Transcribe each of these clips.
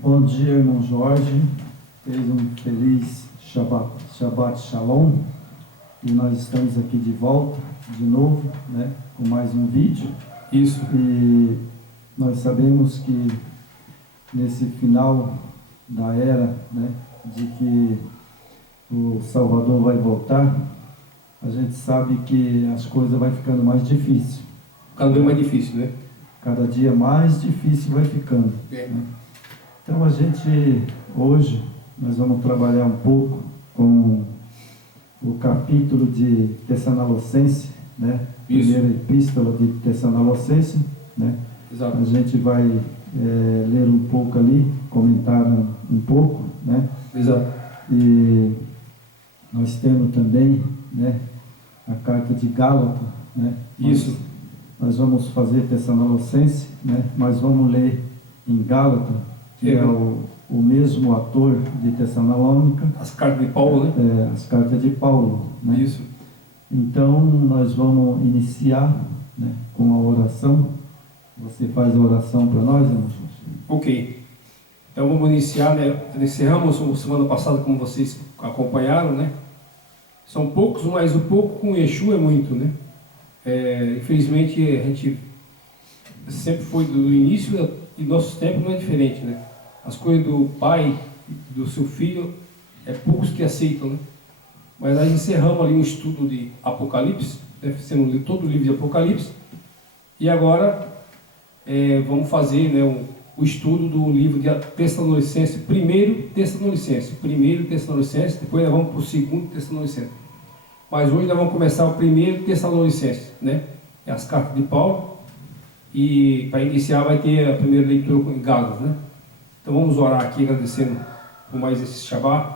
Bom dia, irmão Jorge. Fez um feliz Shabbat Shalom. E nós estamos aqui de volta, de novo, né, com mais um vídeo. Isso. E nós sabemos que nesse final da era, né, de que o Salvador vai voltar, a gente sabe que as coisas vão ficando mais difíceis. Cada vez mais difícil, né? Cada dia mais difícil vai ficando. Né? Então a gente, hoje, nós vamos trabalhar um pouco com o capítulo de Tessalonicenses, né? Isso. Primeira epístola de Tessalonicenses, né? Exato. A gente vai ler um pouco ali, comentar um pouco, né? Exato. E nós temos também, né, a carta de Gálatas, né? Isso. Nós vamos fazer Tessalonicenses, né? Mas vamos ler em Gálatas, que é o mesmo autor de Tessalônica. As cartas de Paulo, né? As cartas de Paulo, né? Isso. Então, nós vamos iniciar, né, com a oração. Você faz a oração para nós, irmão? Ok. Então vamos iniciar, né? Encerramos semana passada, como vocês acompanharam, né? São poucos, mas o pouco com Yeshua é muito, né? Infelizmente, a gente sempre foi do início e nosso tempo não é diferente, né? As coisas do pai, do seu filho, poucos que aceitam, né? Mas nós encerramos ali um estudo de Apocalipse, deve ser todo o livro de Apocalipse, e agora vamos fazer, né, o estudo do livro de Tessalonicenses, primeiro Tessalonicenses, depois nós vamos para o segundo Tessalonicenses. Mas hoje nós vamos começar o primeiro Tessalonicenses, né? As cartas de Paulo, e para iniciar vai ter a primeira leitura em Gálatas, né? Então vamos orar aqui agradecendo por mais esse Shabbat.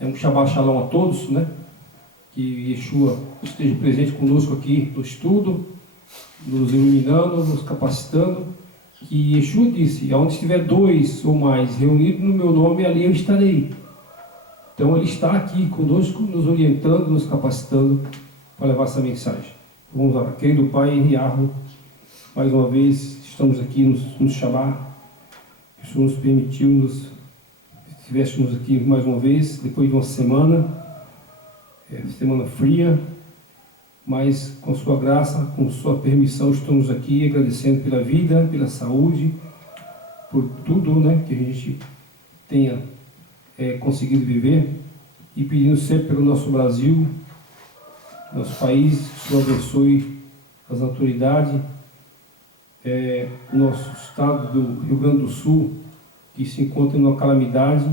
Um Shabbat Shalom a todos, né? Que Yeshua esteja presente conosco aqui no estudo, nos iluminando, nos capacitando. Que Yeshua disse: onde estiver dois ou mais reunidos no meu nome, ali eu estarei. Então ele está aqui conosco, nos orientando, nos capacitando para levar essa mensagem. Vamos orar. Querido Pai, Yahweh, mais uma vez estamos aqui no Shabbat. O Senhor nos permitiu, estivéssemos aqui mais uma vez, depois de uma semana fria, mas com sua graça, com sua permissão, estamos aqui agradecendo pela vida, pela saúde, por tudo, né, que a gente tenha conseguido viver, e pedindo sempre pelo nosso Brasil, nosso país, que o Senhor abençoe as autoridades, nosso estado do Rio Grande do Sul, que se encontra em uma calamidade,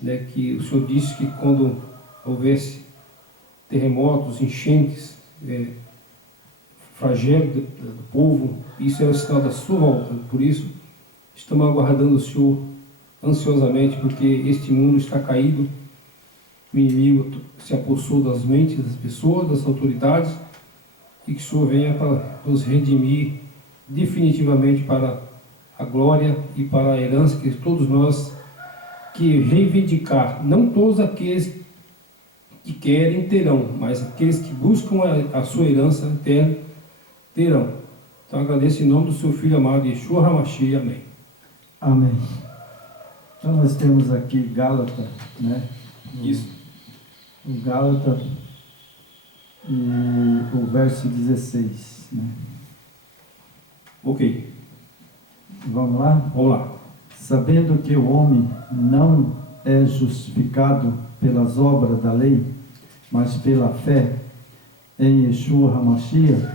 né, que o Senhor disse que quando houvesse terremotos, enchentes, flagelo do povo, isso é o sinal da sua volta. Por isso, estamos aguardando o Senhor ansiosamente, porque este mundo está caído, o inimigo se apossou das mentes das pessoas, das autoridades, e que o Senhor venha para nos redimir definitivamente para a glória e para a herança que todos nós que reivindicar, não todos aqueles que querem terão, mas aqueles que buscam a sua herança eterna terão. Então agradeço em nome do seu Filho amado Yeshua HaMashiach. Amém. Amém. Então nós temos aqui Gálatas, né? Isso. O Gálatas e o verso 16, né? Ok. Vamos lá? Vamos lá. Sabendo que o homem não é justificado pelas obras da lei, mas pela fé em Yeshua HaMashiach,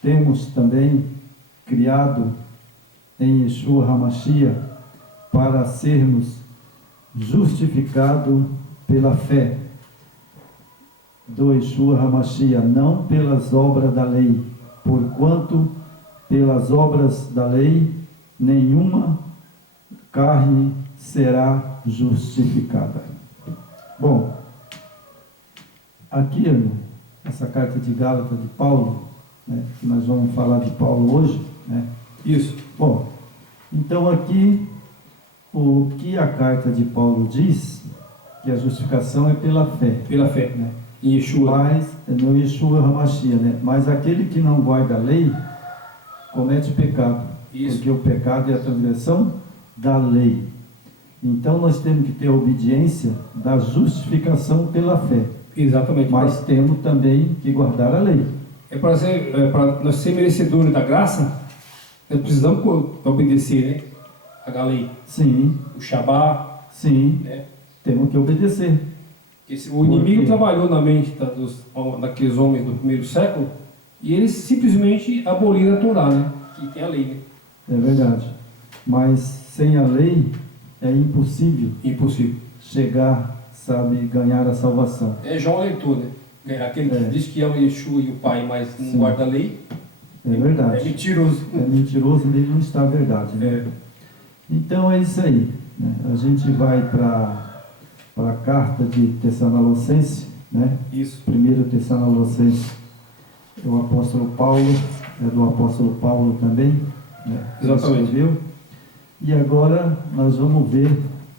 temos também criado em Yeshua HaMashiach para sermos justificados pela fé do Yeshua HaMashiach, não pelas obras da lei, porquanto pelas obras da lei nenhuma carne será justificada. Bom, aqui, irmão, essa carta de Gálatas de Paulo, né, que nós vamos falar de Paulo hoje, né? Isso. Bom, então aqui o que a carta de Paulo diz, que a justificação é pela fé. Pela fé, né? Em Yeshua. Mas, no Yeshua HaMashiach, né? Mas aquele que não guarda a lei, comete pecado. Isso. Porque o pecado é a transgressão da lei. Então nós temos que ter a obediência da justificação pela fé. Exatamente. Mas temos também que guardar a lei. Para nós ser merecedores da graça, nós precisamos obedecer, né? A lei. Sim, O Shabá, sim, né? temos que obedecer. O inimigo trabalhou na mente daqueles homens do primeiro século e eles simplesmente aboliram a Torá, né? Que tem a lei, né? É verdade. Mas sem a lei é impossível Impossível. chegar, sabe, ganhar a salvação. É João Leitor, né? Aquele que diz que ama Yeshua e o Pai, mas não Sim. guarda a lei. É verdade. É mentiroso. É mentiroso, ele não está a verdade. Né? É. Então é isso aí. Né? A gente vai para a carta de Tessalonicenses, né? Isso. 1 Tessalonicenses, o apóstolo Paulo, é do apóstolo Paulo também, né? Ele Exatamente. escreveu. E agora nós vamos ver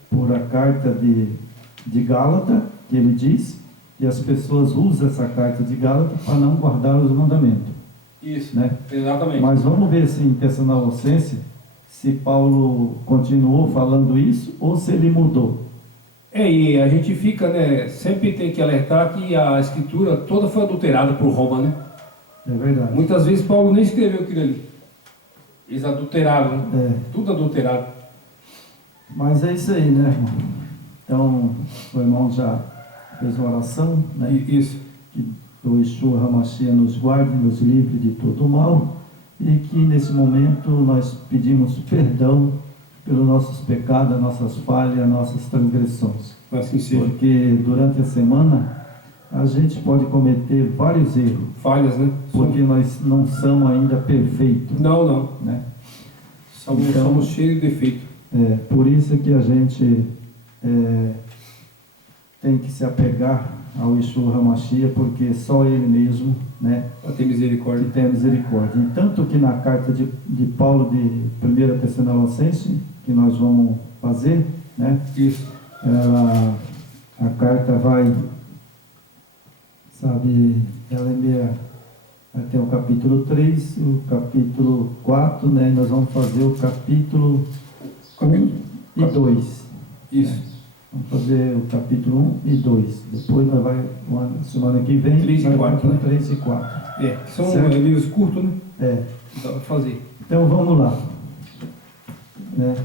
por a carta de Gálatas, que ele diz que as pessoas usam essa carta de Gálatas para não guardar os mandamentos. Isso. Né? Exatamente. Mas vamos ver se em Tessalonicenses, se Paulo continuou falando isso ou se ele mudou. E a gente fica, né? Sempre tem que alertar que a escritura toda foi adulterada por Roma, né? É verdade. Muitas vezes Paulo nem escreveu aquilo ali. Eles adulteraram, né? É. Tudo adulterado. Mas é isso aí, né, irmão? Então, o irmão já fez uma oração, né? Isso. Que o Yeshua HaMashiach nos guarde, nos livre de todo o mal, e que nesse momento nós pedimos perdão pelos nossos pecados, nossas falhas, nossas transgressões. Assim seja. Porque durante a semana a gente pode cometer vários erros, Falhas, né? porque nós não somos ainda perfeitos, Não. né? Somos cheios de defeito. Por isso que a gente tem que se apegar ao Yeshua HaMashiach, porque só Ele mesmo, né, Para ter misericórdia. que tem a misericórdia. E tanto que na carta de Paulo de 1 Tessalonicenses, que nós vamos fazer, né, Isso. a carta vai, sabe, ela é meia, tem o capítulo 3, o capítulo 4, né, e nós vamos fazer o capítulo 1 e 2. Isso. Vamos fazer o capítulo 1 e 2. Depois nós vai, semana que vem, 3 e nós 4, vamos né? para 3 e 4. Que são Certo. livros curtos, né? É. Dá para fazer. Então vamos lá. Né?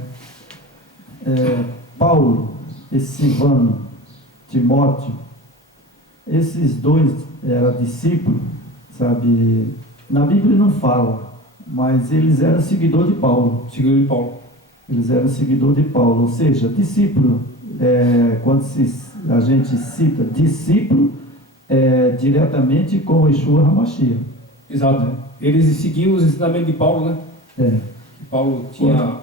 Paulo e Silvano, Timóteo, esses dois eram discípulos, sabe? Na Bíblia não fala, mas eles eram seguidores de Paulo. Seguidor de Paulo. Eles eram seguidores de Paulo, ou seja, discípulo, quando a gente cita discípulo, diretamente com o Yeshua HaMashiach. Exato. Eles seguiam os ensinamentos de Paulo, né? Paulo tinha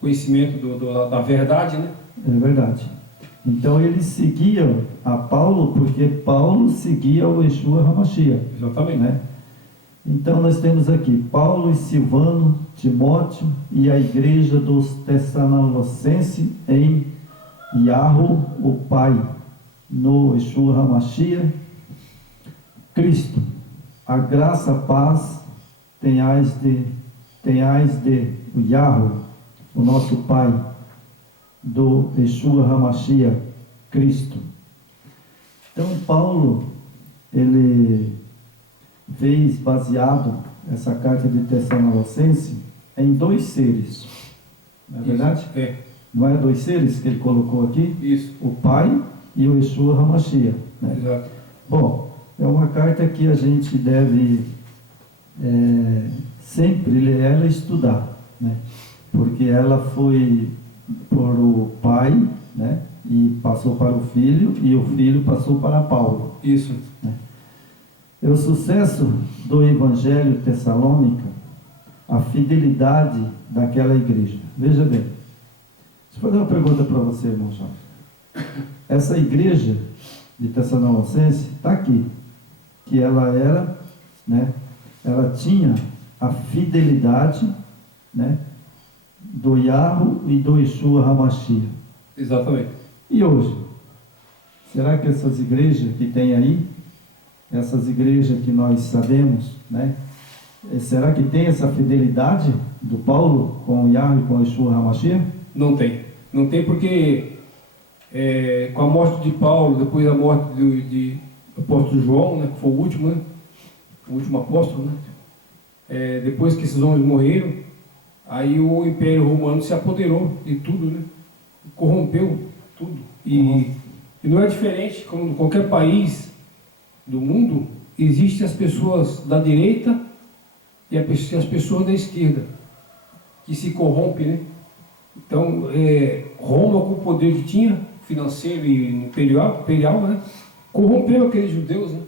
conhecimento da verdade, né? É verdade. Então eles seguiam a Paulo porque Paulo seguia o Yeshua HaMashiach. Exatamente. Né? Então nós temos aqui Paulo e Silvano, Timóteo e a igreja dos Tessalonicenses em Yahweh, o Pai, no Yeshua HaMashiach, Cristo. A graça, a paz, tenhais de o Yahweh, o nosso Pai, do Yeshua HaMashiach, Cristo. Então Paulo, ele fez baseado essa carta de Tessalonicenses em dois seres. Não é verdade? Não é dois seres que ele colocou aqui? Isso. O Pai e o Yeshua HaMashiach. Né? Exato. Bom, é uma carta que a gente deve sempre ler ela e estudar, né? Porque ela foi por o Pai, né? E passou para o Filho, e o Filho passou para Paulo. Isso. Né? É o sucesso do Evangelho Tessalônica, a fidelidade daquela igreja. Veja bem, deixa eu fazer uma pergunta para você, irmão Jorge. Essa igreja de Tessalonicenses está aqui, que ela era, né? Ela tinha a fidelidade, né? Do Yahweh e do Yeshua HaMashiach. Exatamente. E hoje? Será que essas igrejas que tem aí, essas igrejas que nós sabemos, né? Será que tem essa fidelidade do Paulo com o Yahweh e com Yeshua HaMashiach? Não tem. Não tem porque com a morte de Paulo, depois da morte de apóstolo João, né, que foi o último, né, o último apóstolo, né, depois que esses homens morreram, aí o Império Romano se apoderou de tudo, né, corrompeu tudo. E não é diferente, como em qualquer país do mundo, existem as pessoas da direita e as pessoas da esquerda, que se corrompem, né? Então, Roma, com o poder que tinha, financeiro e imperial, né? Corrompeu aqueles judeus, né?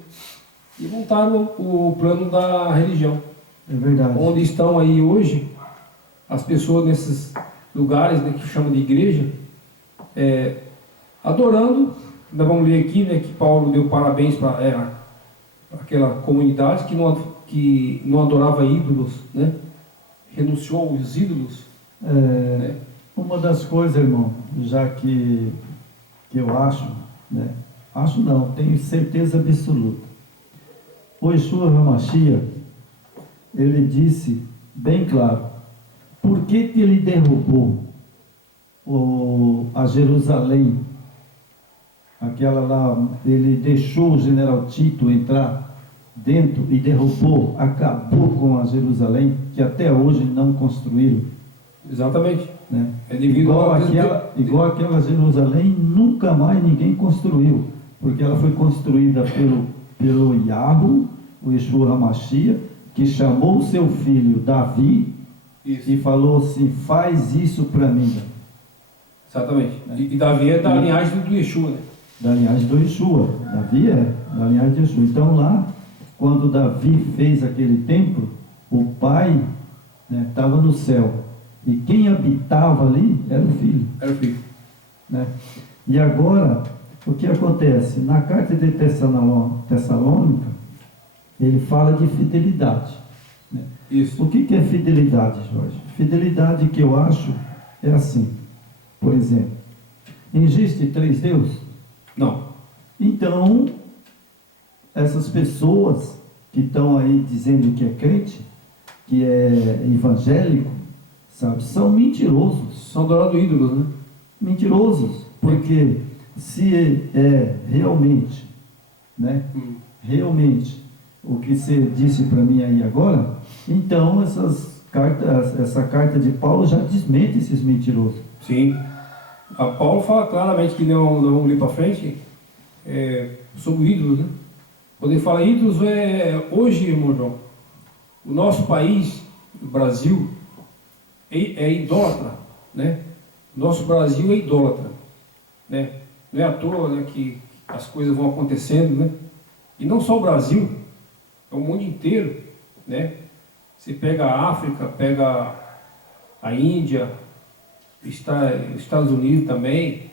E montaram o plano da religião. É verdade. Onde estão aí hoje as pessoas nesses lugares, né, que chamam de igreja, adorando. Nós vamos ler aqui, né, que Paulo deu parabéns para aquela comunidade que não adorava ídolos, né? Renunciou aos ídolos. Né? Uma das coisas, irmão, já que eu acho, né? Acho não, tenho certeza absoluta. O Yeshua HaMashiach, ele disse bem claro, por que ele derrubou a Jerusalém? Aquela lá, ele deixou o general Tito entrar dentro e derrubou, acabou com a Jerusalém, que até hoje não construíram. Exatamente. Né? Devido igual aquela Jerusalém, nunca mais ninguém construiu, porque ela foi construída pelo Yahweh, o Yeshua HaMashiach, que chamou o seu filho Davi. Isso. E falou assim, faz isso para mim. Exatamente. E Davi é da linhagem do Yeshua, né? Da linhagem do Yeshua. Davi é da linhagem do Yeshua. Então lá, quando Davi fez aquele templo, o pai estava no céu. E quem habitava ali era o filho. Era o filho. Né? E agora, o que acontece? Na carta de Tessalônica, ele fala de fidelidade. Né? Isso. O que é fidelidade, Jorge? Fidelidade que eu acho é assim. Por exemplo, existe 3 deuses? Não. Então, essas pessoas que estão aí dizendo que é crente, que é evangélico, sabe, são mentirosos. São adorando ídolos, né? Mentirosos, porque se realmente, né, realmente o que você disse para mim aí agora, então essa carta de Paulo já desmente esses mentirosos. Sim. A Paulo fala claramente que não vamos ler para frente sobre ídolos, né? Quando ele fala ídolos, hoje, irmão João, o nosso país, o Brasil, é idólatra, né? Nosso Brasil é idólatra, né? Não é à toa, né, que as coisas vão acontecendo, né? E não só o Brasil, é o mundo inteiro, né? Você pega a África, pega a Índia, Estados Unidos também,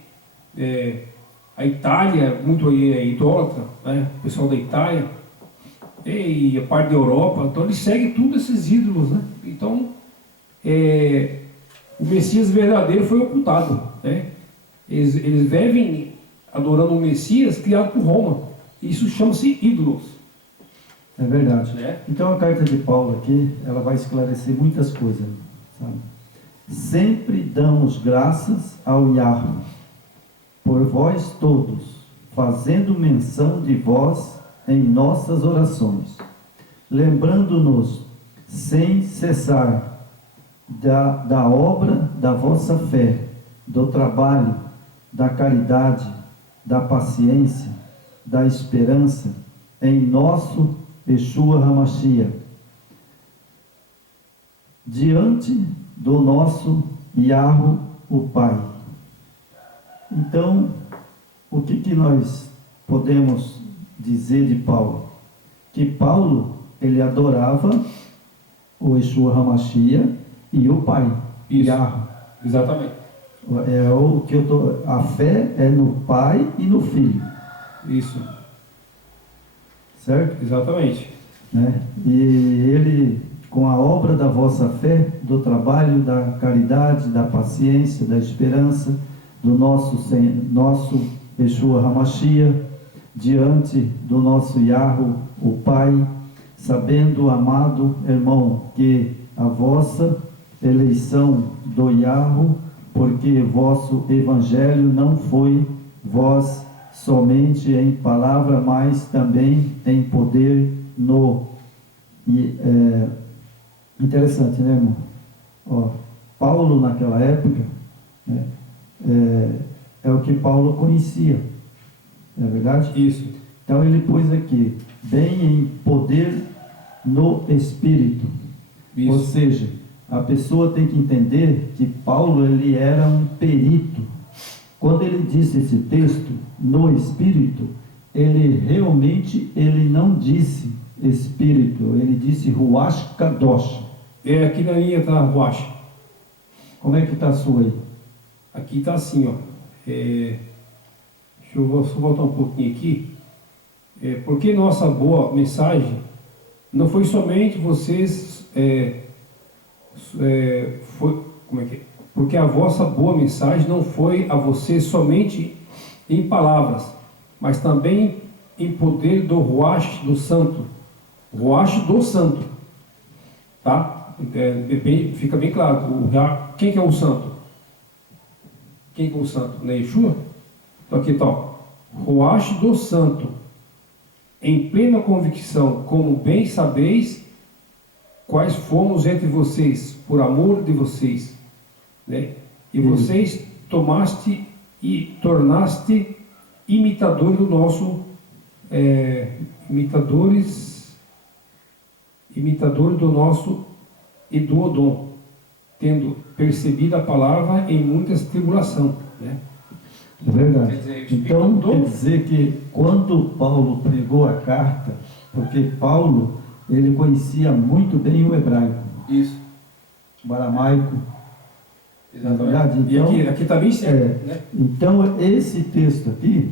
a Itália, muito idólatra, né? O pessoal da Itália, e a parte da Europa, então eles seguem tudo esses ídolos, né? Então, o Messias verdadeiro foi ocultado, né? Eles vivem adorando um Messias criado por Roma. Isso chama-se ídolos. É verdade. Né? Então a carta de Paulo aqui, ela vai esclarecer muitas coisas, sabe? Sempre damos graças ao Yahweh por vós todos, fazendo menção de vós em nossas orações, lembrando-nos sem cessar da obra da vossa fé, do trabalho, da caridade, da paciência, da esperança em nosso Yeshua HaMashiach, diante do nosso Yahweh, o Pai. Então, o que nós podemos dizer de Paulo? Que Paulo, ele adorava o Yeshua HaMashiach e o Pai, Yahweh. Exatamente. A fé é no Pai e no Filho. Isso. Certo? Exatamente. Né? E ele, com a obra da vossa fé, do trabalho, da caridade, da paciência, da esperança, do nosso Yeshua HaMashiach, diante do nosso Yahweh, o Pai, sabendo, amado irmão, que a vossa eleição do Iarro, porque vosso evangelho não foi vós somente em palavra, mas também em poder no... E, interessante, né, irmão? Ó, Paulo naquela época, né, é o que Paulo conhecia, não é verdade? Isso. Então ele pôs aqui, bem em poder no Espírito. Isso. Ou seja, a pessoa tem que entender que Paulo ele era um perito. Quando ele disse esse texto, no Espírito, ele realmente não disse Espírito, ele disse Ruach Kadosh. Aqui na linha está Ruach. Como é que está a sua aí? Aqui está assim, ó. Deixa eu só voltar um pouquinho aqui. Porque nossa boa mensagem não foi somente vocês... como é que é? Porque a vossa boa mensagem não foi a vocês somente em palavras, mas também em poder do Ruach do Santo. Ruach do Santo. Tá? Fica bem claro. Quem que é o Santo? Quem que é o Santo? Não é Yeshua? Então aqui está. Ruach do Santo. Em plena convicção, como bem sabeis, quais fomos entre vocês, por amor de vocês, né? E vocês tomaste e tornaste imitador do nosso, imitador do nosso Edom, tendo percebido a palavra em muitas tribulação, né? É verdade. Quer dizer, Então, quer dizer que quando Paulo pregou a carta, porque Paulo, ele conhecia muito bem o hebraico. Isso. O aramaico. Exatamente. Verdade? Então, e aqui está bem certo, né? Então, esse texto aqui,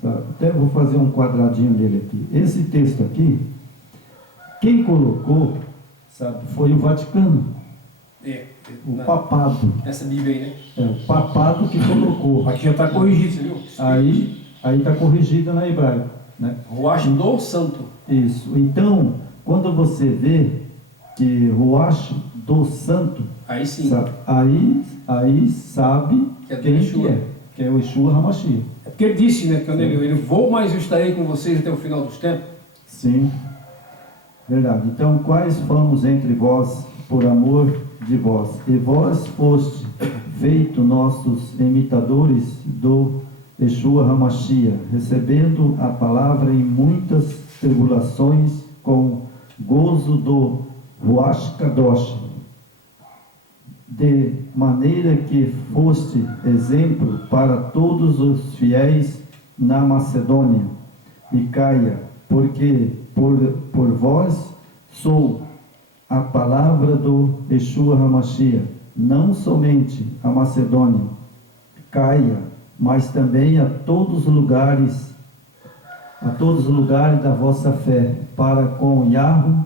sabe, até vou fazer um quadradinho dele aqui. Esse texto aqui, quem colocou, sabe, foi o Vaticano. O papado. Essa Bíblia aí, né? O papado que colocou. Aqui já está corrigido, você viu? Aí está corrigido na hebraico, né? Ruach do Santo. Isso. Então, quando você vê que Ruach do Santo, Aí sim. sabe, aí sabe Que é do quem Yeshua. que é o Yeshua HaMashiach. É porque ele disse, né? Quando ele vou, mas eu estarei com vocês até o final dos tempos. Sim, verdade. Então, quais fomos entre vós por amor de vós? E vós foste feito nossos imitadores do Yeshua HaMashiach, recebendo a palavra em muitas tribulações com gozo do Ruach Kadosh, de maneira que foste exemplo para todos os fiéis na Macedônia e Caia, porque por vós sou a palavra do Yeshua HaMashiach, não somente a Macedônia, Caia, mas também a todos os lugares da vossa fé, para com Yahweh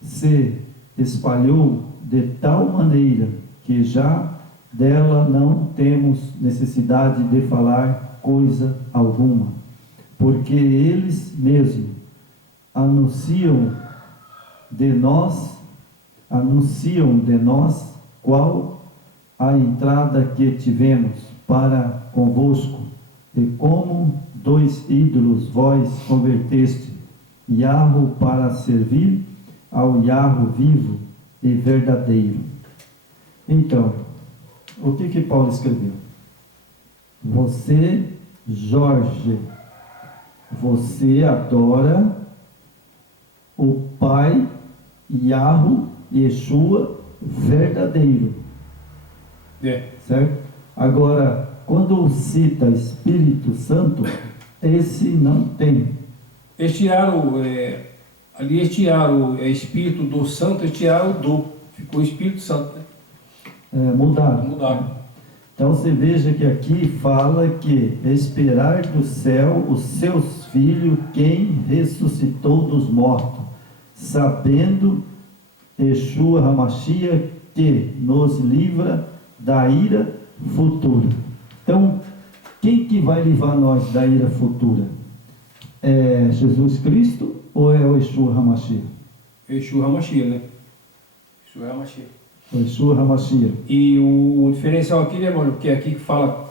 se espalhou de tal maneira que já dela não temos necessidade de falar coisa alguma, porque eles mesmos anunciam de nós qual a entrada que tivemos para convosco, e como 2 ídolos vós converteste, Yahweh para servir ao Yahweh vivo e verdadeiro. Então, o que Paulo escreveu? Você, Jorge, você adora o Pai Yahweh, Yeshua verdadeiro. Certo? Agora, quando cita Espírito Santo, esse não tem. Eles tiraram, ali eles tiraram o Espírito do Santo, eles tiraram o do. Ficou o Espírito Santo, né? Mudaram. Então você veja que aqui fala que esperar do céu os seus filhos, quem ressuscitou dos mortos, sabendo Yeshua HaMashiach que nos livra da ira futura. Então, quem que vai livrar nós da ira futura? é Jesus Cristo ou é o Yeshua HaMashiach? Yeshua HaMashiach, né? Yeshua HaMashiach. O Yeshua HaMashiach. E o diferencial aqui, né, mano, porque aqui que fala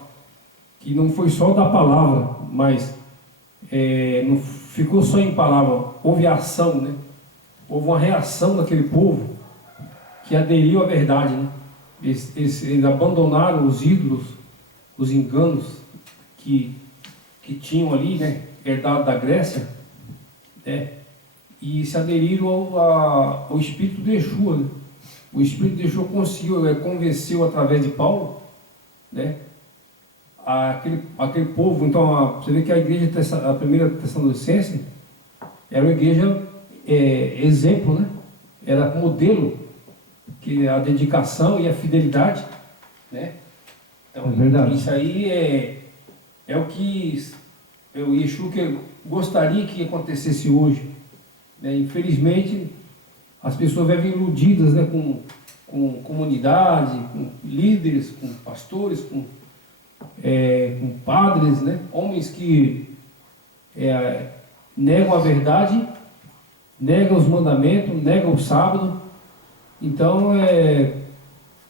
que não foi só da palavra, mas não ficou só em palavra, houve ação, né? Houve uma reação daquele povo que aderiu à verdade, né? Eles abandonaram os ídolos, os enganos que tinham ali, né? Herdado da Grécia, né? E se aderiram ao espírito de Yeshua, né? O espírito de Yeshua conseguiu, convenceu através de Paulo, né? Aquele povo. Então você vê que a igreja, a primeira Tessalonicense, era uma igreja exemplo, né? Era modelo, que a dedicação e a fidelidade, né? Então, é verdade. Isso aí é o que o Yeshua que gostaria que acontecesse hoje, né? Infelizmente as pessoas vivem iludidas, né? Com comunidade, com líderes, com pastores, com padres, né? Homens que negam a verdade, negam os mandamentos, negam o sábado. Então,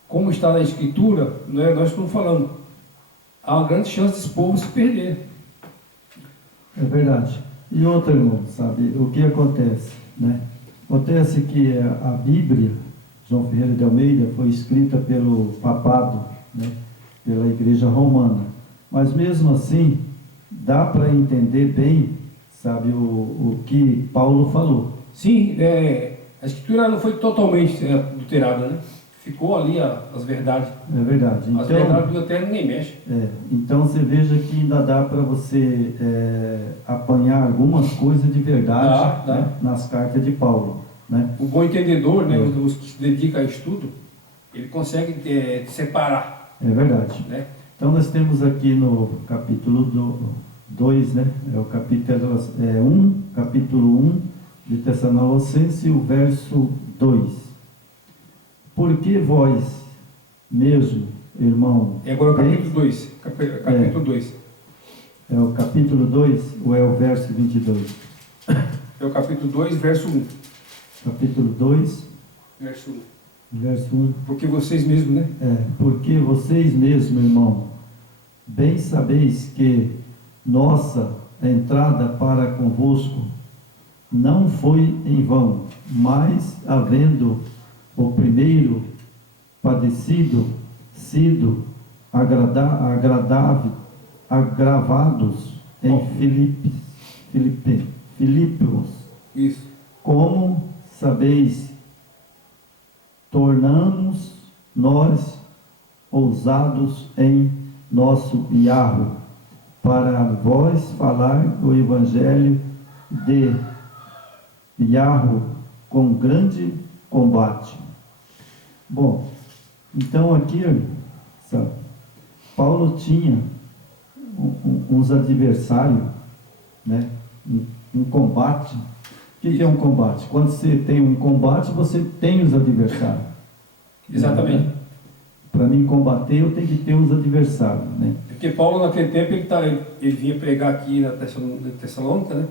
como está na Escritura, né, nós estamos falando, há uma grande chance desse povo se perder. É verdade. E outro, irmão, sabe, o que acontece, né? Acontece que a Bíblia, João Ferreira de Almeida, foi escrita pelo papado, né? Pela Igreja Romana. Mas mesmo assim, dá para entender bem, sabe, o que Paulo falou. Sim, a Escritura não foi totalmente adulterada, né? Ficou ali as verdades. É verdade. As verdades do eterno ninguém mexe. Então você veja que ainda dá para você apanhar algumas coisas de verdade, Dá. né, nas cartas de Paulo, né? O bom entendedor, né, os que se dedicam a estudo, ele consegue separar. É verdade. Né? Então nós temos aqui no capítulo 2, né? É o capítulo 1 de Tessalonicenses, o verso 2. Porque vós mesmo, irmão... E agora o capítulo 2. Capítulo 2. É o capítulo 2 ou é o verso 22? É o capítulo 2, verso 1. Capítulo 2, verso 1. Verso 1. Porque vocês mesmos, né? Porque vocês mesmos, irmão, bem sabeis que nossa entrada para convosco não foi em vão, mas havendo o primeiro padecido, sido agravados em Filipos. Isso. Como sabeis, tornamos nós ousados em nosso iarro, para vós falar o evangelho de iarro com grande combate. Bom, então aqui, sabe, Paulo tinha uns adversários, né? Um combate. O que é um combate? Quando você tem um combate, você tem os adversários. Exatamente. Para mim combater, eu tenho que ter os adversários, né? Porque Paulo naquele tempo ele vinha pregar aqui na Tessalônica, né?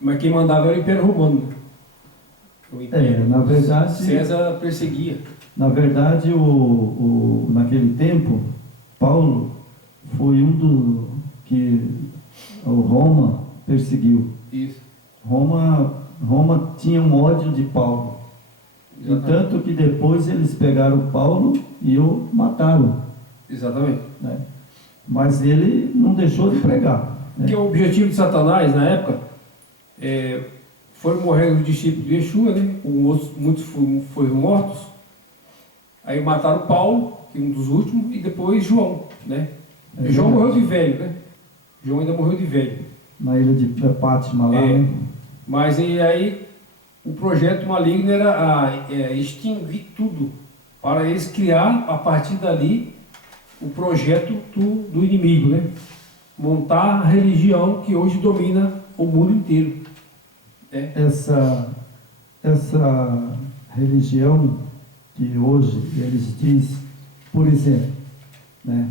Mas quem mandava era o Império Romano. Né? Na verdade... César perseguia. Na verdade, naquele tempo, Paulo foi um que o Roma perseguiu. Isso. Roma tinha um ódio de Paulo. E tanto que depois eles pegaram Paulo e o mataram. Exatamente. Né? Mas ele não deixou de pregar. Né? Porque o objetivo de Satanás, na época, foram morrer os discípulos de Yeshua, né? Muitos foram mortos. Aí mataram Paulo, que é um dos últimos, e depois João, né? João morreu de velho, né? João ainda morreu de velho. Na ilha de Pátima lá, né? Mas aí o projeto maligno era extinguir tudo, para eles criar, a partir dali, o projeto do inimigo, né? Montar a religião que hoje domina o mundo inteiro. Essa religião que hoje eles dizem, por exemplo, né?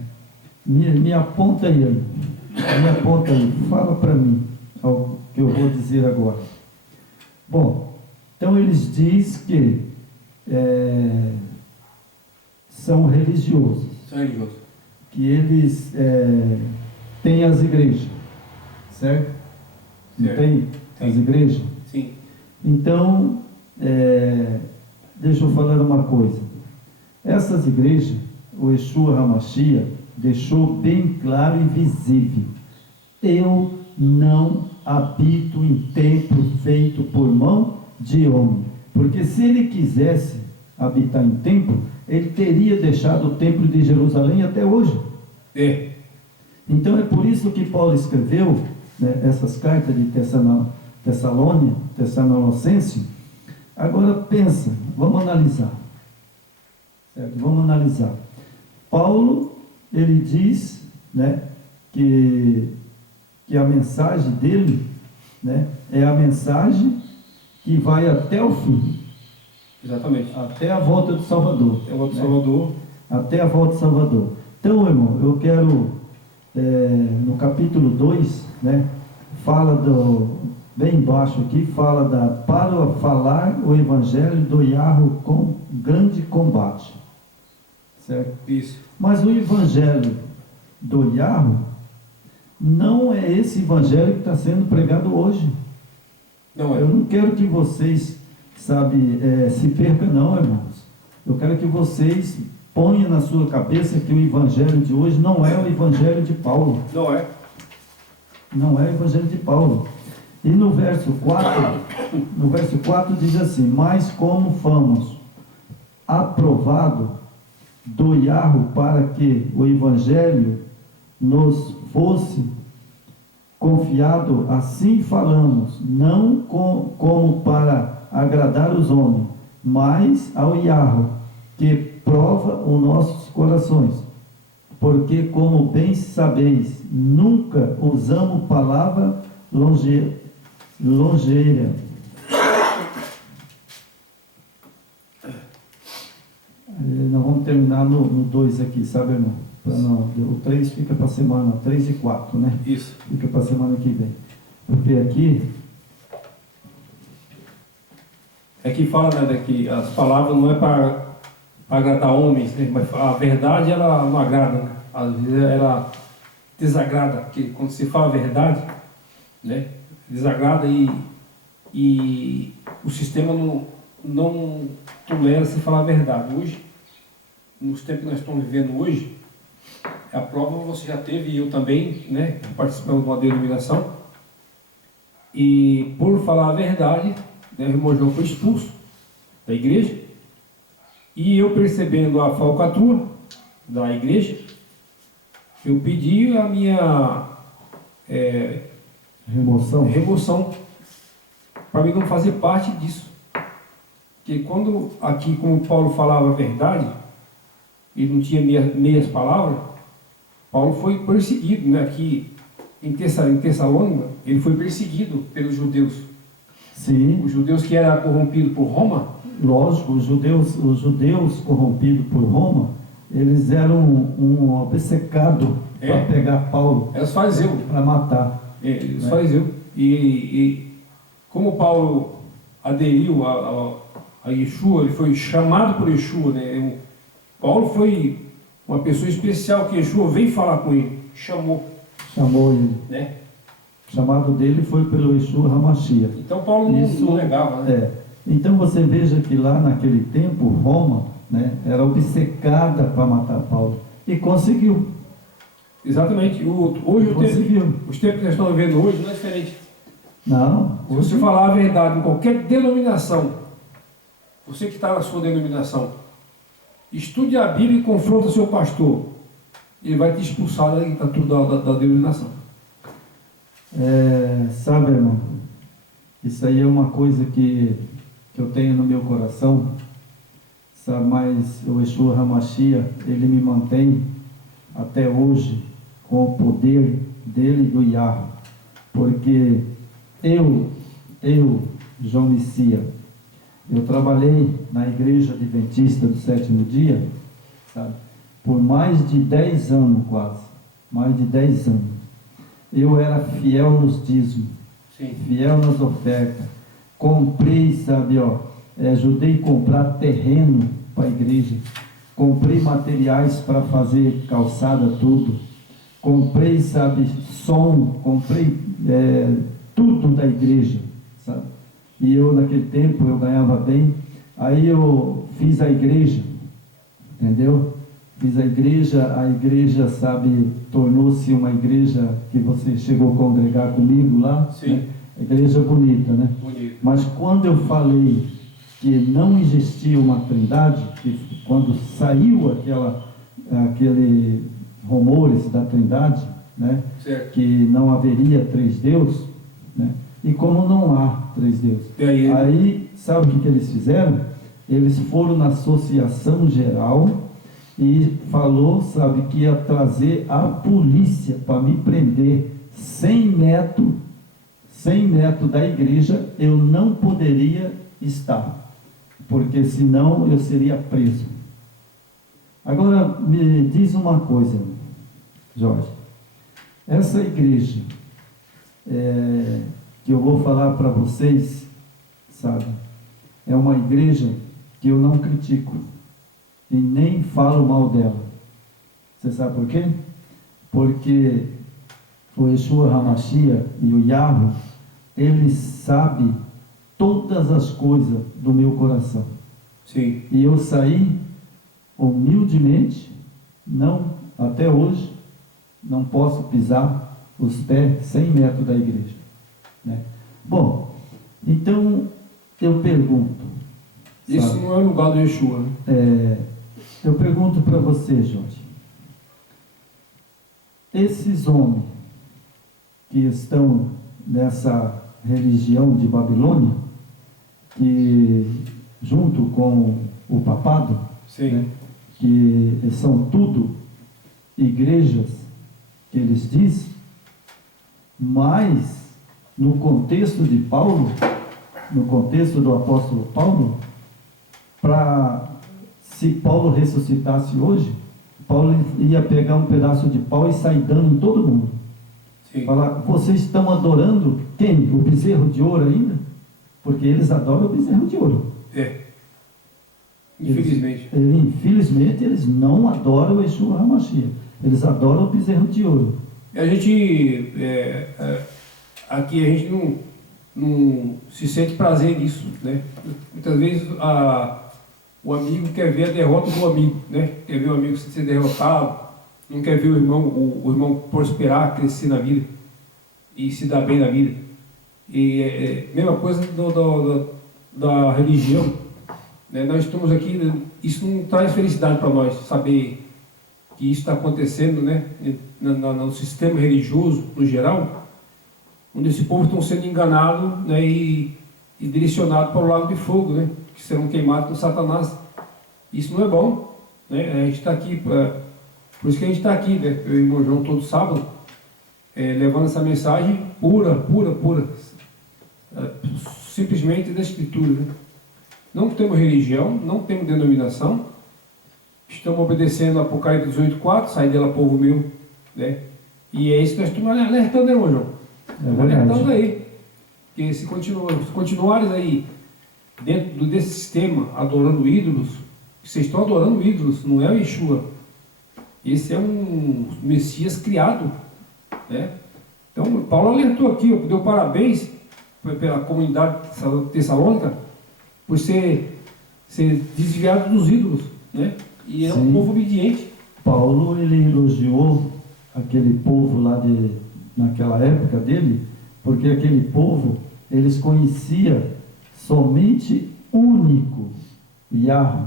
Me aponta aí, fala para mim, ao que eu vou dizer agora. Bom, então eles dizem que são religiosos, São religiosos. que eles têm as igrejas, certo? Não Certo. tem as igrejas? Sim. Então, deixa eu falar uma coisa. Essas igrejas, o Yeshua HaMashiach deixou bem claro e visível: eu não habito em templo feito por mão de homem. Porque se ele quisesse habitar em templo, ele teria deixado o templo de Jerusalém até hoje. Então é por isso que Paulo escreveu, né, essas cartas de Tessalonicense. Agora pensa, vamos analisar. Certo? Vamos analisar. Paulo, ele diz, né, que a mensagem dele, né, é a mensagem que vai até o fim. Exatamente. Até a volta do Salvador. Até a volta do Salvador. Até a volta do Salvador. Então, irmão, eu quero, no capítulo 2, né, fala bem embaixo aqui, fala para falar o evangelho do Yahweh com grande combate. Certo? Isso. Mas o evangelho do Yahweh não é esse evangelho que está sendo pregado hoje. Não é. Eu não quero que vocês, se percam não, irmãos. Eu quero que vocês ponham na sua cabeça que o evangelho de hoje não é o evangelho de Paulo. Não é. Não é o evangelho de Paulo. E no verso 4 diz assim: mas como fomos aprovados do Yahweh para que o evangelho nos fosse confiado, assim falamos, não como para agradar os homens, mas ao Yahweh, que prova os nossos corações. Porque, como bem sabeis, nunca usamos palavra longeira. Nós vamos terminar no 2 aqui, sabe, irmão? O 3 fica para a semana, 3 e 4, né? Isso. Fica para a semana que vem. Porque aqui fala, né, que as palavras não é para agradar homens, né? Mas a verdade ela não agrada, né? Às vezes ela desagrada, porque quando se fala a verdade, né, desagrada e o sistema não tolera se falar a verdade. Hoje, nos tempos que nós estamos vivendo hoje, a prova você já teve, e eu também, né, participando de uma denominação, e por falar a verdade, né, o irmão João foi expulso da igreja, e eu, percebendo a falcatrua da igreja, eu pedi a minha remoção para mim não fazer parte disso. Porque quando aqui, como Paulo falava a verdade, ele não tinha meias palavras, Paulo foi perseguido, né? Aqui em Tessalônica, ele foi perseguido pelos judeus. Sim. Os judeus que eram corrompidos por Roma. Lógico, os judeus corrompidos por Roma, eles eram um obcecado para pegar Paulo. Eram os fariseus. Para matar. Os fariseus. E como Paulo aderiu a Yeshua, ele foi chamado por Yeshua, né? Paulo foi uma pessoa especial que Yeshua veio falar com ele, chamou ele, né? O chamado dele foi pelo Yeshua HaMashiach. Então Paulo não negava, né? Então você veja que lá naquele tempo Roma, né, era obcecada para matar Paulo e conseguiu. Exatamente. Hoje os tempos que nós estamos vivendo hoje não é diferente. Não. Se você falar a verdade em qualquer denominação, você que está na sua denominação, estude a Bíblia e confronta seu pastor. Ele vai te expulsar da denominação. Sabe, irmão, isso aí é uma coisa que eu tenho no meu coração, sabe, mas o Yeshua HaMashiach, ele me mantém até hoje com o poder dele e do Yahweh, porque eu, João Messias, eu trabalhei na Igreja Adventista do Sétimo Dia, sabe, por mais de 10 anos quase, mais de 10 anos. Eu era fiel nos dízimos, Sim. fiel nas ofertas. Comprei, sabe, ajudei a comprar terreno para a igreja. Comprei materiais para fazer calçada, tudo. Comprei, sabe, som, comprei tudo da igreja, sabe? E eu, naquele tempo, eu ganhava bem. Aí eu fiz a igreja, entendeu? Fiz a igreja, sabe, tornou-se uma igreja que você chegou a congregar comigo lá. Sim. Né? Igreja bonita, né? Bonito. Mas quando eu falei que não existia uma trindade, que quando saiu aquele rumores da trindade, né? Certo. Que não haveria três deuses, né? E como não há três deuses. Aí, sabe o que eles fizeram? Eles foram na associação geral e falou, sabe, que ia trazer a polícia para me prender 100 metros da igreja. Eu não poderia estar, porque senão eu seria preso. Agora me diz uma coisa, Jorge. Essa igreja que eu vou falar para vocês, sabe, é uma igreja que eu não critico e nem falo mal dela. Você sabe por quê? Porque o Yeshua HaMashiach e o Yahweh, ele sabe todas as coisas do meu coração. Sim. E eu saí humildemente, não, até hoje, não posso pisar os pés 100 metros da igreja. Né? Bom, então eu pergunto. Isso sabe, não é o lugar do Yeshua, né? Eu pergunto para você, Jorge. Esses homens que estão nessa religião de Babilônia, que junto com o papado, Sim. né, que são tudo igrejas que eles dizem, mas no contexto de Paulo, no contexto do apóstolo Paulo, se Paulo ressuscitasse hoje, Paulo ia pegar um pedaço de pau e sair dando em todo mundo. Sim. Falar, vocês estão adorando quem? O bezerro de ouro ainda? Porque eles adoram o bezerro de ouro. Infelizmente. Infelizmente, eles não adoram o Yeshua HaMashiach. Eles adoram o bezerro de ouro. A gente, aqui a gente não se sente prazer nisso, né? Muitas vezes o amigo quer ver a derrota do amigo, né? Quer ver o amigo ser derrotado, não quer ver o irmão prosperar, crescer na vida e se dar bem na vida. E mesma coisa da religião, né? Nós estamos aqui, né? Isso não traz felicidade para nós, saber que isso está acontecendo, né? No sistema religioso, no geral, onde esse povo estão sendo enganados, né? E direcionados para o lago de fogo, né? Que serão queimados por Satanás. Isso não é bom, né? A gente está aqui, por isso que a gente está aqui, né? Eu e o irmão João todo sábado, levando essa mensagem pura, simplesmente da Escritura, né? Não temos religião, não temos denominação, estamos obedecendo a Apocalipse 18:4, sai dela povo meu, né? E é isso que nós estamos alertando, né, irmão João? Estamos alertando aí, que se continuares aí dentro desse sistema adorando ídolos, vocês estão adorando ídolos, não é o Yeshua. Esse é um Messias criado, né? Então Paulo alertou aqui, deu parabéns pela comunidade tessalônica por ser desviado dos ídolos, né? E é um povo obediente. Paulo, ele elogiou aquele povo lá naquela época dele, porque aquele povo, eles conheciam somente único Yahweh.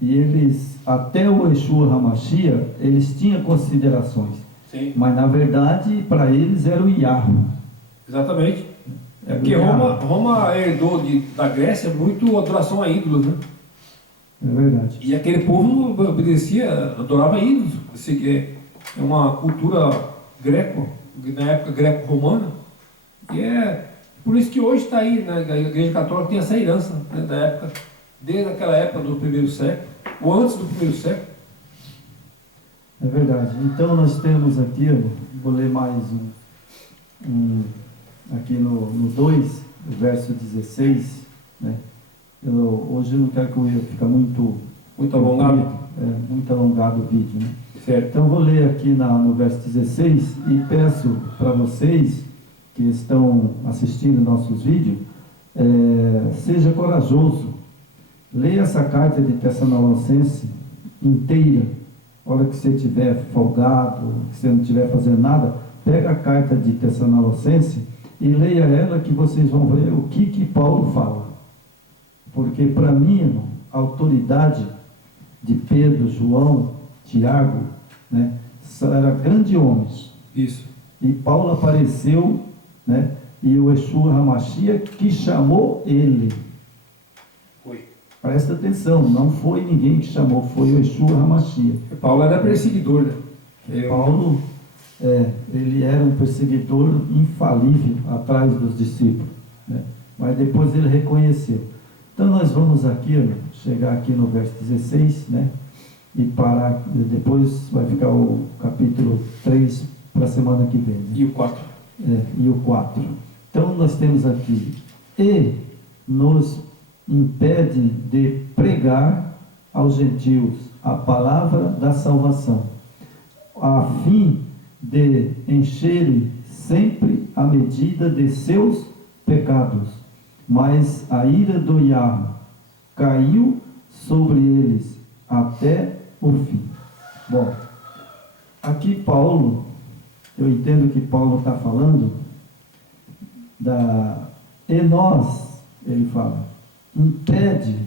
E eles, até o Yeshua HaMashiach, eles tinham considerações. Sim. Mas na verdade, para eles era o Yahweh. Exatamente. É porque Roma herdou da Grécia muito adoração a ídolos, né? É verdade. E aquele povo obedecia, adorava ídolos. É uma cultura na época greco-romana. E é por isso que hoje está aí, né? A Igreja Católica tem essa herança, né, da época, desde aquela época do primeiro século, ou antes do primeiro século. É verdade. Então nós temos aqui, eu vou ler mais aqui no 2, verso 16, né? Hoje eu não quero que eu fique Muito alongado. Muito alongado o vídeo, né? Certo. Então eu vou ler aqui no verso 16 e peço para vocês que estão assistindo nossos vídeos, seja corajoso, leia essa carta de Tessalonicenses inteira. A hora que você estiver folgado, que você não estiver fazendo nada, pega a carta de Tessalonicenses e leia ela, que vocês vão ver o que Paulo fala. Porque para mim, irmão, a autoridade de Pedro, João, Tiago, né, eram grandes homens. Isso. E Paulo apareceu, né, e o Yeshua HaMashiach que chamou ele. Foi. Presta atenção, não foi ninguém que chamou, foi o Yeshua HaMashiach. Paulo era perseguidor, né? Paulo, ele era um perseguidor infalível atrás dos discípulos, né? Mas depois ele reconheceu. Então nós vamos aqui, chegar aqui no verso 16, né? E parar, depois vai ficar o capítulo 3 para a semana que vem, né? E o 4. E o 4. Então nós temos aqui, e nos impede de pregar aos gentios a palavra da salvação, a fim de encherem sempre a medida de seus pecados. Mas a ira do Yahweh caiu sobre eles até o fim. Bom, aqui Paulo, eu entendo que Paulo está falando e nós, ele fala, impede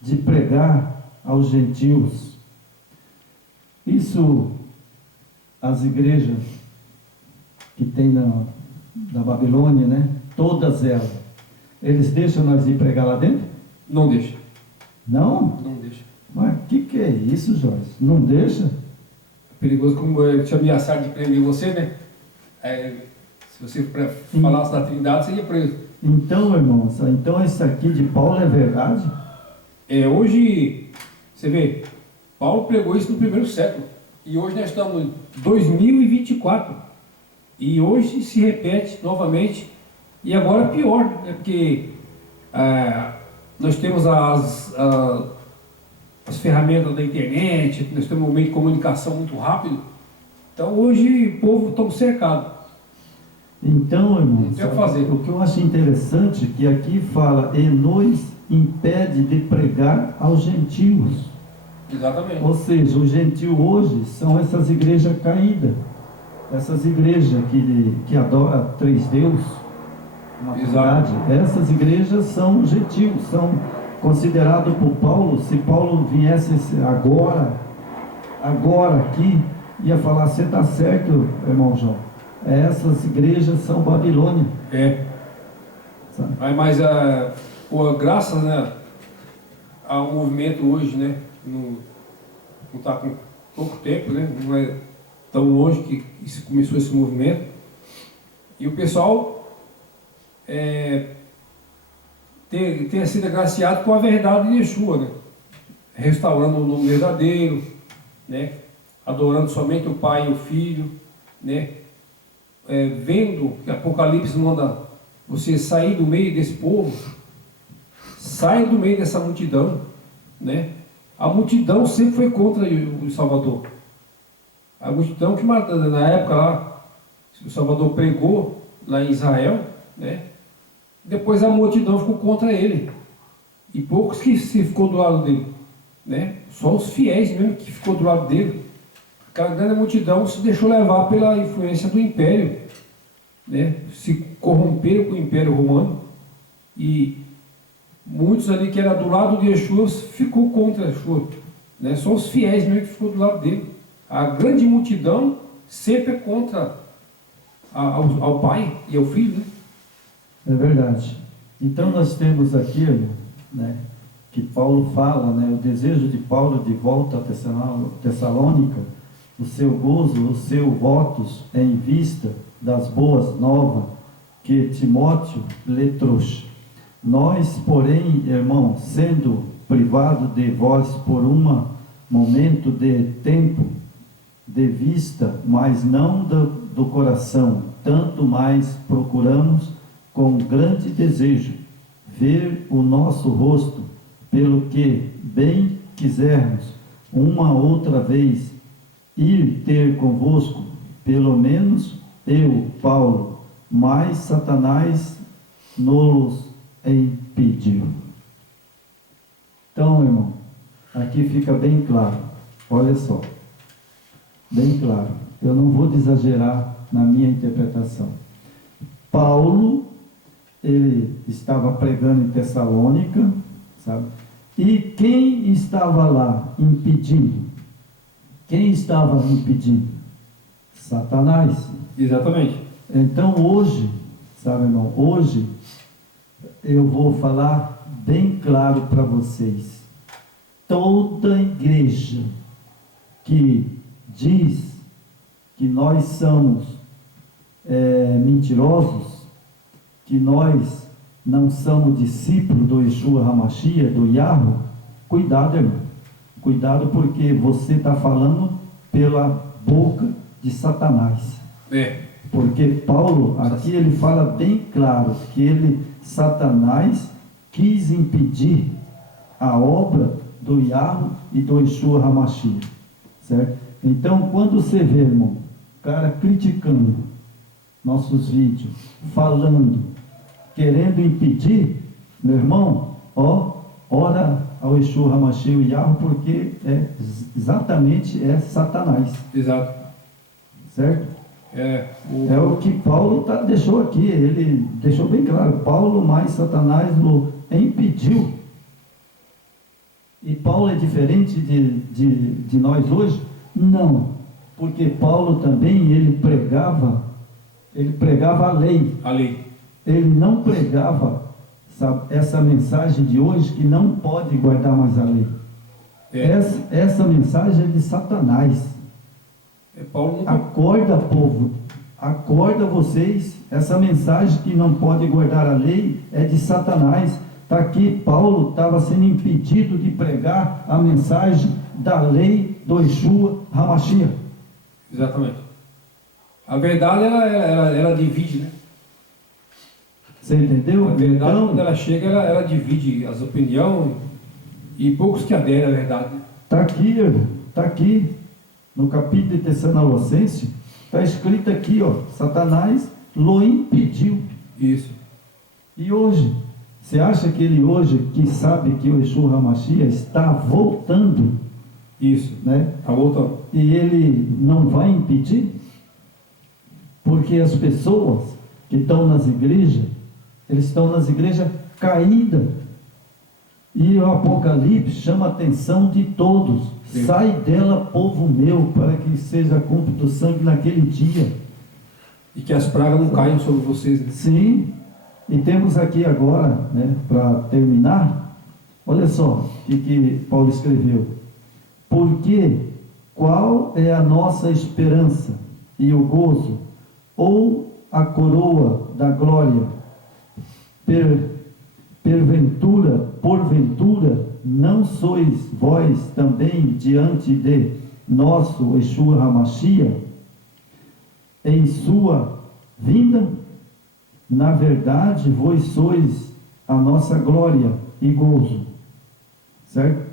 de pregar aos gentios. Isso, as igrejas que tem da Babilônia, né? Todas elas, eles deixam nós ir pregar lá dentro? Não deixa. Não? Não deixa. Mas o que é isso, Joyce? Não deixa? É perigoso, como eu te ameaçar de prender você, né? Se você falasse da Trindade, você ia preso. Então, irmãos, então isso aqui de Paulo é verdade? Hoje, você vê, Paulo pregou isso no primeiro século. E hoje nós estamos em 2024. E hoje se repete novamente. E agora pior, né? Porque nós temos as ferramentas da internet, nós temos um meio de comunicação muito rápido. Então hoje o povo está cercado. Então, irmãos, o que eu acho interessante é que aqui fala, e nos impede de pregar aos gentios. Exatamente. Ou seja, os gentios hoje são essas igrejas caídas, essas igrejas que adoram três deuses, uma trindade. Essas igrejas são gentios, são considerados por Paulo. Se Paulo viesse agora aqui, ia falar, você está certo, irmão João, essas igrejas são Babilônia. Mas graças, né, ao movimento hoje, né, não está com pouco tempo, né, não é tão longe que começou esse movimento, e o pessoal tenha sido agraciado com a verdade de Yeshua, né, restaurando o nome verdadeiro, né, adorando somente o Pai e o Filho, né, vendo que Apocalipse manda você sair do meio desse povo, saia do meio dessa multidão, né? A multidão sempre foi contra o Salvador. A multidão que na época lá, o Salvador pregou lá em Israel, né? Depois a multidão ficou contra ele. E poucos que se ficou do lado dele, né? Só os fiéis mesmo que ficou do lado dele. Aquela grande multidão se deixou levar pela influência do império, né? Se corromperam com o império romano, e muitos ali que eram do lado de Yeshua ficou contra Yeshua, né? Só os fiéis mesmo que ficou do lado dele. A grande multidão sempre é contra ao Pai e ao Filho, né? É verdade. Então nós temos aqui, né, que Paulo fala, né, o desejo de Paulo de volta a Tessalônica, o seu gozo, o seu votos em vista das boas novas que Timóteo lhe trouxe. Nós, porém, irmão, sendo privado de vós por um momento de tempo, de vista, mas não do coração, tanto mais procuramos com grande desejo ver o nosso rosto, pelo que bem quisermos uma outra vez ir ter convosco, pelo menos eu, Paulo, mas Satanás nos impediu. Então, irmão, aqui fica bem claro, olha só, bem claro, eu não vou exagerar na minha interpretação. Paulo, ele estava pregando em Tessalônica, sabe? E quem estava lá impedindo? Quem estava impedindo? Satanás. Exatamente. Então hoje, sabe, irmão, hoje eu vou falar bem claro para vocês. Toda igreja que diz que nós somos mentirosos, que nós não somos discípulos do Yeshua HaMashiach, do Yahweh, cuidado, irmão. Cuidado, porque você está falando pela boca de Satanás. Porque Paulo, aqui ele fala bem claro que Satanás quis impedir a obra do Yahweh e do Yeshua HaMashiach, certo? Então, quando você vê, irmão, o cara criticando nossos vídeos, falando, querendo impedir, meu irmão, ora ao Yeshua HaMashiach e Yahweh, porque exatamente Satanás. Exato. Certo? É o que Paulo deixou aqui, ele deixou bem claro, Paulo mais Satanás o impediu. E Paulo é diferente de nós hoje? Não, porque Paulo também, ele pregava a lei. A lei. Ele não pregava, sabe, essa mensagem de hoje, que não pode guardar mais a lei. Essa mensagem é de Satanás. Paulo nunca... Acorda, povo, acorda vocês, essa mensagem que não pode guardar a lei é de Satanás. Está aqui, Paulo estava sendo impedido de pregar a mensagem da lei do Yeshua HaMashiach. Exatamente. A verdade, ela divide, né? Você entendeu? A verdade, então, quando ela chega, ela divide as opiniões e poucos que aderem à verdade. Está aqui, está aqui. No capítulo de Tessalonicenses, está escrito aqui, Satanás o impediu. Isso. E hoje, você acha que ele hoje, que sabe que o Yeshua HaMashiach está voltando? Isso, né? Está voltando. E ele não vai impedir? Porque as pessoas que estão nas igrejas, eles estão nas igrejas caídas. E o Apocalipse chama a atenção de todos. Sim. Sai dela, povo meu, para que seja cúmplice do sangue naquele dia. E que as pragas não caiam sobre vocês. Né? Sim. E temos aqui agora, né, para terminar, olha só o que Paulo escreveu. Porque qual é a nossa esperança e o gozo, ou a coroa da glória? Porventura, não sois vós também diante de nosso Yeshua HaMashiach em sua vinda? Na verdade, vós sois a nossa glória e gozo. Certo?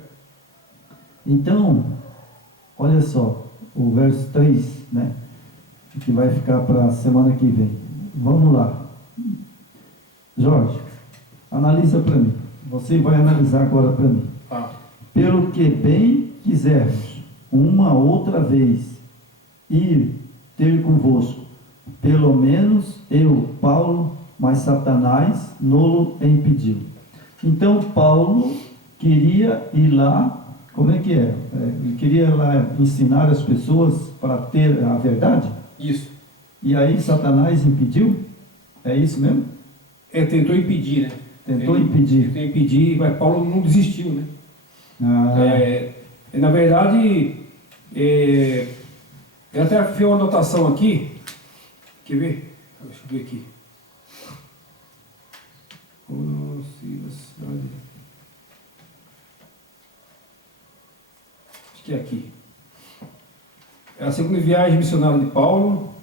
Então, olha só, o verso 3, né? Que vai ficar para a semana que vem. Vamos lá. Jorge, analisa para mim. Você vai analisar agora para mim. Pelo que bem quisermos, uma outra vez, ir ter convosco, pelo menos eu, Paulo, mas Satanás nolo impediu. Então, Paulo queria ir lá, como é que é? Ele queria lá ensinar as pessoas para ter a verdade? Isso. E aí Satanás impediu? É isso mesmo? Tentou impedir, né? Tentou impedir. Tentou impedir, mas Paulo não desistiu, né? Na verdade, eu até fiz uma anotação aqui. Quer ver? Deixa eu ver aqui. Acho que é aqui. É a segunda viagem missionária de Paulo.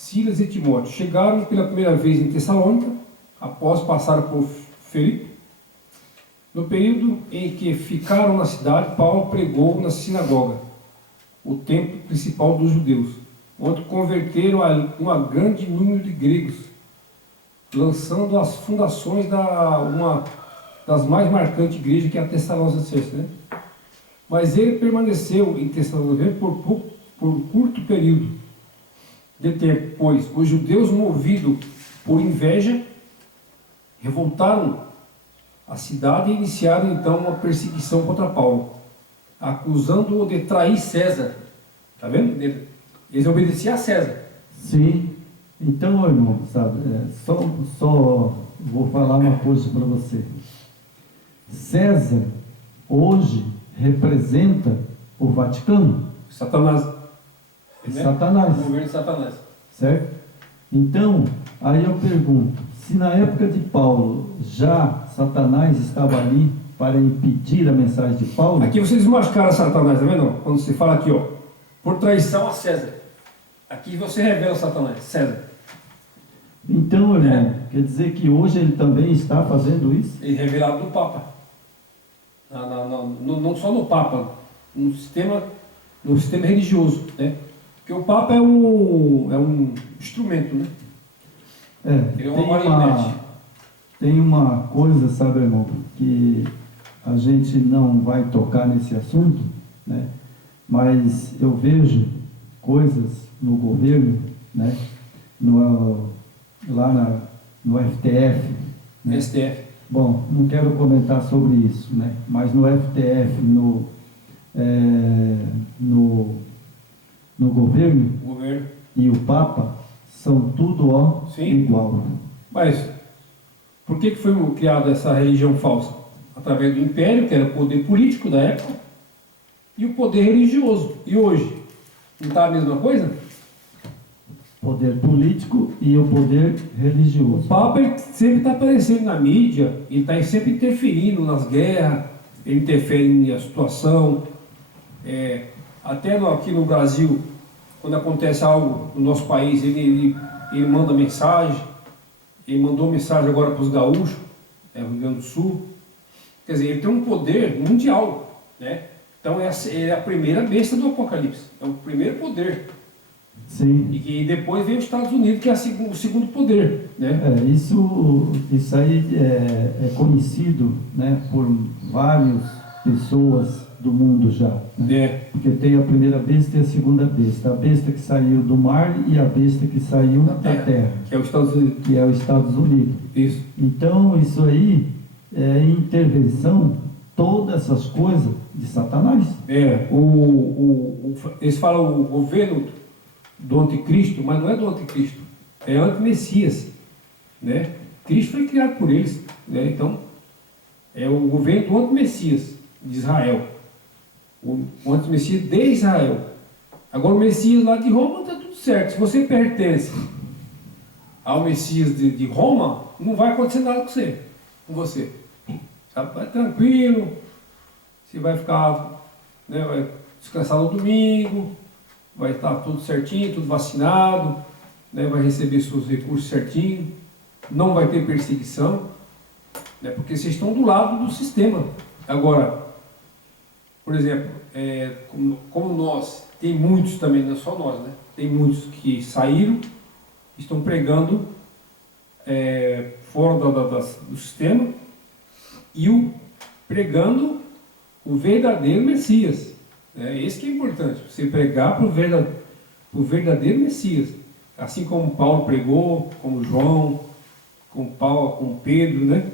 Silas e Timóteo chegaram pela primeira vez em Tessalônica, após passar por Filipe. No período em que ficaram na cidade, Paulo pregou na sinagoga, o templo principal dos judeus, onde converteram um grande número de gregos, lançando as fundações uma das mais marcantes igrejas, que é a Tessalonicense, né? Mas ele permaneceu em Tessalônica por curto período de tempo, pois os judeus, movidos por inveja, revoltaram a cidade e iniciaram então uma perseguição contra Paulo, acusando-o de trair César. Está vendo? Eles obedeciam a César. Sim. Então, irmão, sabe, só vou falar uma coisa para você. César hoje representa o Vaticano. Satanás. Né? Satanás. O governo de Satanás. Certo? Então, aí eu pergunto, se na época de Paulo já Satanás estava ali para impedir a mensagem de Paulo... Aqui você desmascara Satanás, tá vendo? Quando você fala aqui, ó, por traição a César. Aqui você revela Satanás, César. Então, irmão, quer dizer que hoje ele também está fazendo isso? Ele é revelado no Papa. Não só no Papa, no sistema religioso, né? Porque o Papa é um instrumento, né? Ele é uma marionete. Tem uma coisa, sabe, irmão, que a gente não vai tocar nesse assunto, né? Mas eu vejo coisas no governo, né? Lá no FTF, né? STF. Bom, não quero comentar sobre isso, né? Mas no FTF, no governo e o Papa são tudo Sim. igual. Mas por que foi criada essa religião falsa? Através do império, que era o poder político da época, e o poder religioso. E hoje? Não está a mesma coisa? Poder político e o poder religioso. O Papa ele sempre está aparecendo na mídia, ele está sempre interferindo nas guerras, ele interfere na situação. Até aqui no Brasil, quando acontece algo no nosso país, ele manda mensagem. Ele mandou mensagem agora para os gaúchos, Rio Grande do Sul. Quer dizer, ele tem um poder mundial, né? Então ele é a primeira besta do Apocalipse, é o primeiro poder. Sim. E depois vem os Estados Unidos, que é o segundo poder, né? Isso aí é conhecido, né, por várias pessoas do mundo já. Né? Porque tem a primeira besta e a segunda besta. A besta que saiu do mar e a besta que saiu da terra. Que é os Estados Unidos. Que é os Estados Unidos. Isso. Então, isso aí é intervenção, todas essas coisas de Satanás. Eles falam o governo do anticristo, mas não é do anticristo, é anti-messias, né? Cristo foi criado por eles, né? Então é o governo do anti-messias de Israel, o anti-messias de Israel. Agora o Messias lá de Roma está tudo certo. Se você pertence ao Messias de Roma, não vai acontecer nada com você. Sabe? Vai tranquilo, você vai ficar, né, vai descansar no domingo, vai estar tudo certinho, tudo vacinado, né, vai receber seus recursos certinho, não vai ter perseguição, né, porque vocês estão do lado do sistema. Agora, por exemplo, como nós, tem muitos também, não é só nós, né, tem muitos que saíram, estão pregando fora do sistema e pregando o verdadeiro Messias. Esse que é importante, você pregar para o verdadeiro Messias, assim como Paulo pregou, como João, como Pedro, né?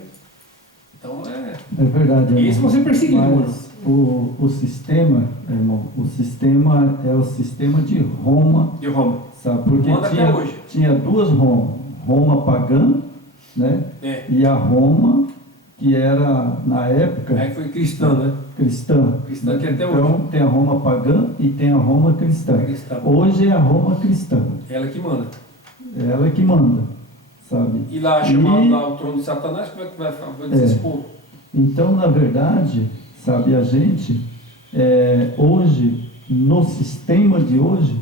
Então é verdade. Irmão. Esse você perseguiu. Mas o sistema, irmão, o sistema é o sistema de Roma. De Roma. Sabe? Porque tinha duas Romas, Roma pagã, né? E a Roma que era na época. Aí foi cristã, né? Cristã. Cristã que até hoje. Então tem a Roma pagã e tem a Roma cristã. Hoje é a Roma cristã. Ela que manda. Ela que manda, sabe? E lá chamado lá o trono de Satanás, como é que vai dizer esse povo? Então, na verdade, sabe, a gente hoje, no sistema de hoje,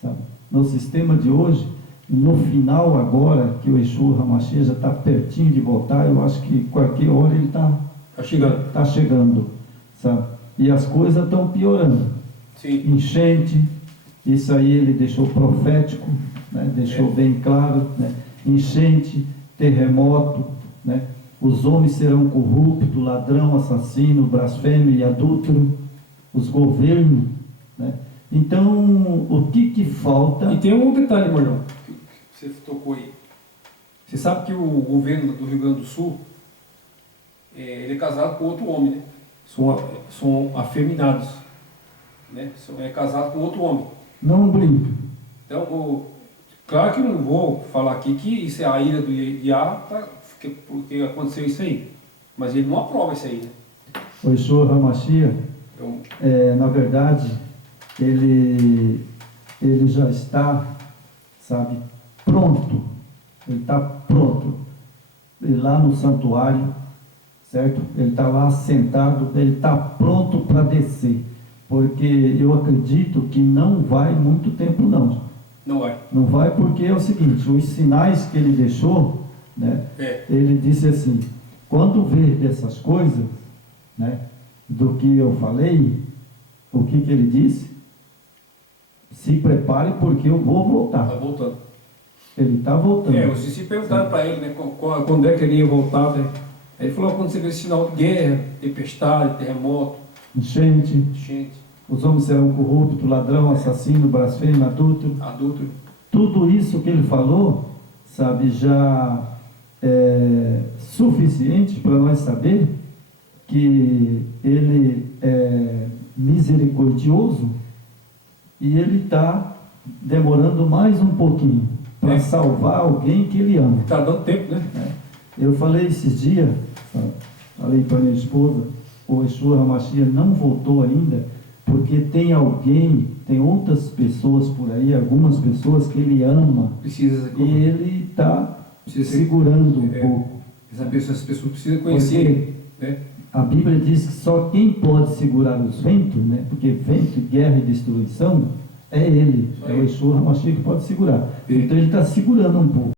sabe, no sistema de hoje, no final agora, que o Yeshua HaMashiach já está pertinho de voltar, eu acho que qualquer hora ele está chegando. Tá chegando, sabe? E as coisas estão piorando. Sim. Enchente, isso aí ele deixou profético, né? Deixou bem claro, né? Enchente, terremoto, né? Os homens serão corruptos, ladrão, assassino, blasfêmio e adúltero, os governos, né? Então, o que falta? E tem um detalhe, Marlon, que você tocou aí. Você sabe que o governo do Rio Grande do Sul, ele é casado com outro homem, né? São afeminados, né? É casado com outro homem. Não brinca. Então, claro que eu não vou falar aqui que isso é a ira do Iá, porque aconteceu isso aí. Mas ele não aprova isso aí, né? O Yeshua HaMashiach, na verdade, ele já está, sabe, pronto. Ele está pronto. Ele lá no santuário, certo? Ele está lá sentado, ele está pronto para descer. Porque eu acredito que não vai muito tempo não. Não vai. Não vai porque é o seguinte, os sinais que ele deixou, né? Ele disse assim, quando ver dessas coisas, né? Do que eu falei, o que ele disse? Se prepare porque eu vou voltar. Está voltando. Ele está voltando. Os discípulos perguntaram para ele, né? Quando é que ele ia voltar, né? Ele falou, quando você vê sinal de guerra, tempestade, terremoto, enchente, os homens serão corruptos, ladrão, assassino, blasfêmio, adúltero. Tudo isso que ele falou, sabe, já é suficiente para nós saber que ele é misericordioso e ele está demorando mais um pouquinho para salvar alguém que ele ama. Está dando tempo, né? Eu falei esses dias, falei para minha esposa, o Yeshua HaMashiach não voltou ainda, porque tem outras pessoas por aí, algumas pessoas que ele ama, e ele está segurando um pouco. Essas pessoas precisam conhecer, né? A Bíblia diz que só quem pode segurar os ventos, né? Porque vento, guerra e destruição é ele, é o Yeshua HaMashiach que pode segurar. Então ele está segurando um pouco.